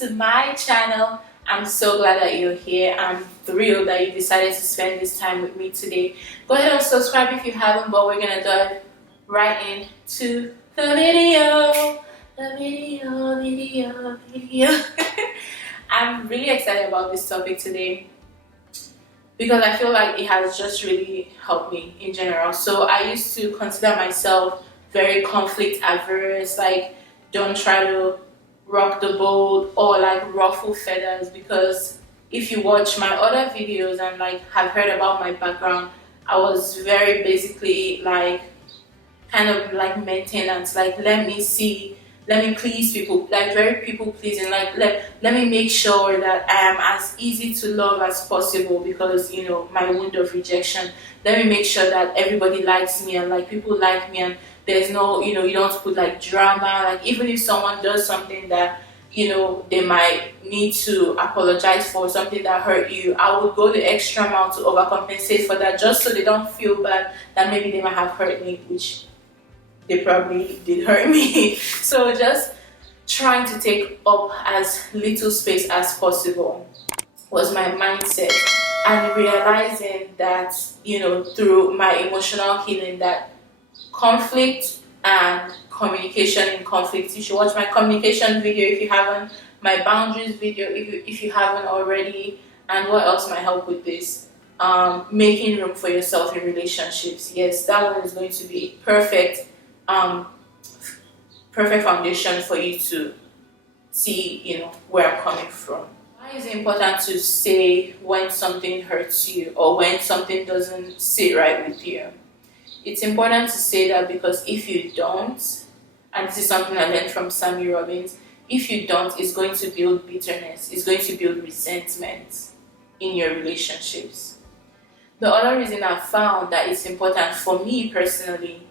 to my channel. I'm so glad that you're here. I'm thrilled that you decided to spend this time with me today. Go ahead and subscribe if you haven't, but we're gonna dive right into the video. I'm really excited about this topic today because I feel like it has just really helped me in general. So I used to consider myself very conflict averse, like don't try to rock the boat or like ruffle feathers, because if you watch my other videos and like have heard about my background, I was very basically like kind of like maintenance, like let me please people, like very people pleasing, like let me make sure that I am as easy to love as possible because my wound of rejection. Let me make sure that everybody likes me and like people like me, and there's no you don't put like drama, like even if someone does something that they might need to apologize for, something that hurt you, I would go the extra mile to overcompensate for that, just so they don't feel bad that maybe they might have hurt me, which they probably did hurt me. So just trying to take up as little space as possible was my mindset, and realizing that through my emotional healing, that conflict and communication in conflict, you should watch my communication video if you haven't, my boundaries video if you haven't already, and what else might help with this, making room for yourself in relationships. Yes, that one is going to be perfect, perfect foundation for you to see where I'm coming from. Why is it important to say when something hurts you or when something doesn't sit right with you? It's important to say that because if you don't, and this is something I learned from Sammy Robbins, if you don't, it's going to build bitterness, it's going to build resentment in your relationships. The other reason I found that it's important for me personally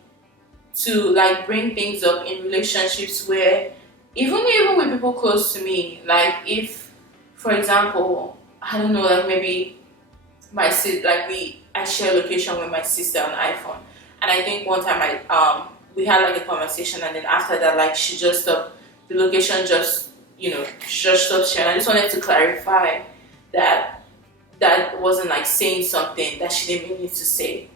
to like bring things up in relationships where even with people close to me, like if, for example, I don't know, like maybe my sis, like I share location with my sister on iPhone, and I think one time we had like a conversation, and then after that, like she just stopped the location, just just stopped sharing. I just wanted to clarify that that wasn't like saying something that she didn't mean to say,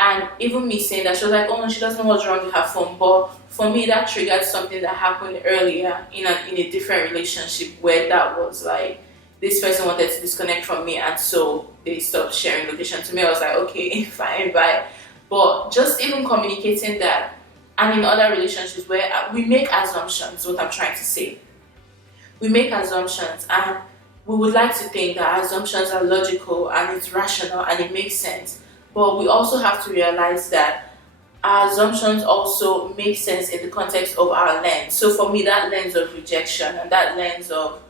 And even me saying that, she was like, oh no, she doesn't know what's wrong with her phone. But for me, that triggered something that happened earlier in a different relationship, where that was like, this person wanted to disconnect from me, and so they stopped sharing location to me. I was like, okay, fine, bye. But just even communicating that, and in other relationships where we make assumptions, what I'm trying to say. We make assumptions, and we would like to think that assumptions are logical and it's rational and it makes sense. But we also have to realize that our assumptions also make sense in the context of our lens. So for me, that lens of rejection and that lens of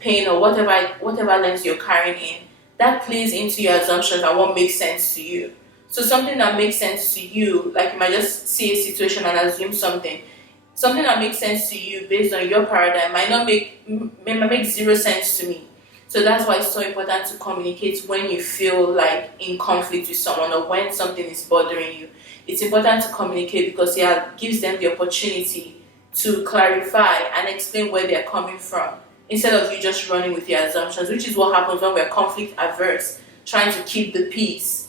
pain, or whatever lens you're carrying in, that plays into your assumptions and what makes sense to you. So something that makes sense to you, like you might just see a situation and assume something that makes sense to you based on your paradigm might make zero sense to me. So that's why it's so important to communicate when you feel like in conflict with someone or when something is bothering you. It's important to communicate because it gives them the opportunity to clarify and explain where they're coming from, instead of you just running with your assumptions, which is what happens when we're conflict averse, trying to keep the peace.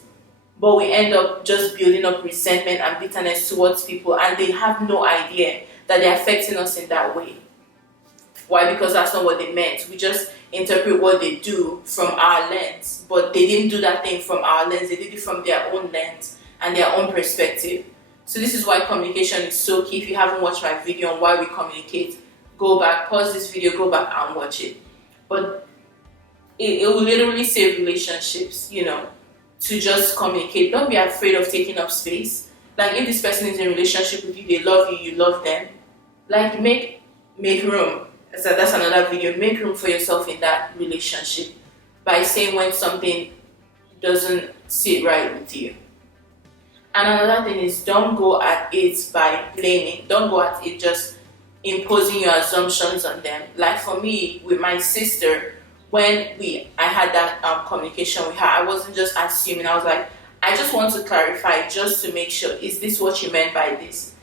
But we end up just building up resentment and bitterness towards people, and they have no idea that they're affecting us in that way. Why? Because that's not what they meant. We just interpret what they do from our lens, but they didn't do that thing from our lens. They did it from their own lens and their own perspective. So this is why communication is so key. If you haven't watched my video on why we communicate, go back, pause this video, go back and watch it. But it will literally save relationships, to just communicate. Don't be afraid of taking up space. Like if this person is in a relationship with you, they love you, you love them. Like make room. So that's another video. Make room for yourself in that relationship by saying when something doesn't sit right with you. And another thing is, don't go at it by blaming. Don't go at it just imposing your assumptions on them. Like for me, with my sister, when I had that communication with her, I wasn't just assuming. I was like, I just want to clarify just to make sure, is this what you meant by this?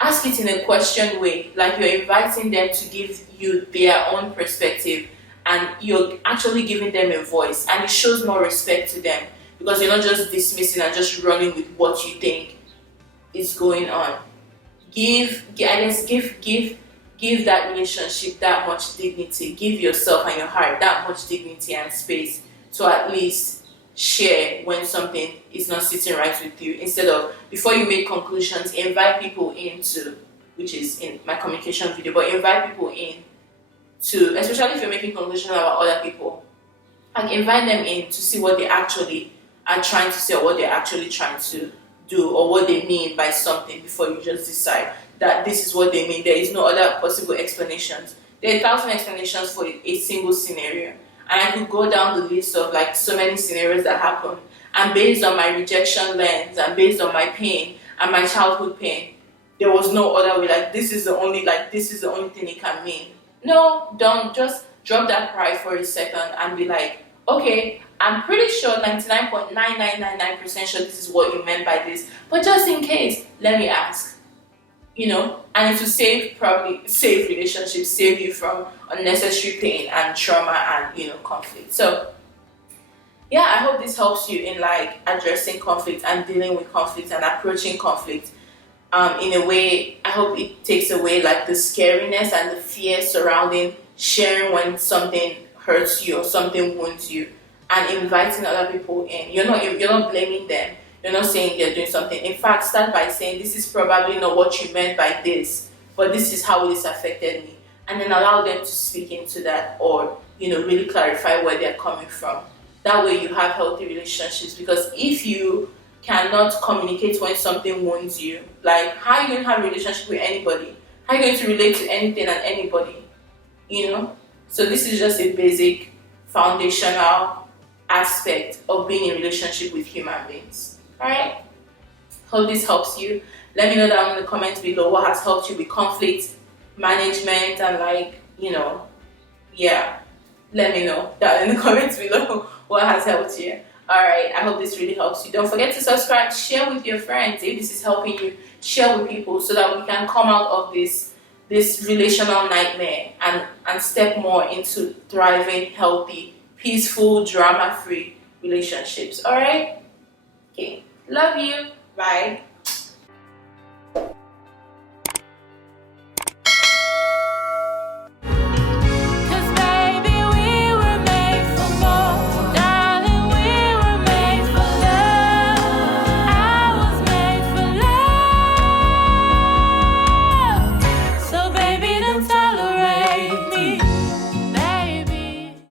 Ask it in a question way, like you're inviting them to give you their own perspective, and you're actually giving them a voice, and it shows more respect to them because you're not just dismissing and just running with what you think is going on. Give that relationship that much dignity. Give yourself and your heart that much dignity and space to at least share when something is not sitting right with you. Instead of, before you make conclusions, invite people into, which is in my communication video, but invite people in to, especially if you're making conclusions about other people, like invite them in to see what they actually are trying to say, or what they're actually trying to do, or what they mean by something, before you just decide that this is what they mean. There is no other possible explanations. There are 1,000 explanations for a single scenario, and I could go down the list of like so many scenarios that happen. And based on my rejection lens, and based on my pain and my childhood pain, there was no other way. Like this is the only thing it can mean. No, don't just drop that pride for a second and be like, okay, I'm pretty sure 99.9999% sure this is what you meant by this, but just in case, let me ask. And it will save relationships, save you from unnecessary pain and trauma and conflict. So yeah, I hope this helps you in like addressing conflict and dealing with conflict and approaching conflict in a way. I hope it takes away like the scariness and the fear surrounding sharing when something hurts you or something wounds you, and inviting other people in. You're not blaming them. You're not saying they're doing something. In fact, start by saying, this is probably not what you meant by this, but this is how it has affected me. And then allow them to speak into that, or really clarify where they're coming from. That way you have healthy relationships, because if you cannot communicate when something wounds you, like how are you going to have a relationship with anybody? How are you going to relate to anything and anybody? So this is just a basic foundational aspect of being in relationship with human beings. Alright? Hope this helps you. Let me know down in the comments below what has helped you with conflict management, and let me know down in the comments below what has helped you. Alright, I hope this really helps you. Don't forget to subscribe, share with your friends. If this is helping you, share with people so that we can come out of this relational nightmare and step more into thriving, healthy, peaceful, drama-free relationships. Alright? Okay. Love you. Bye.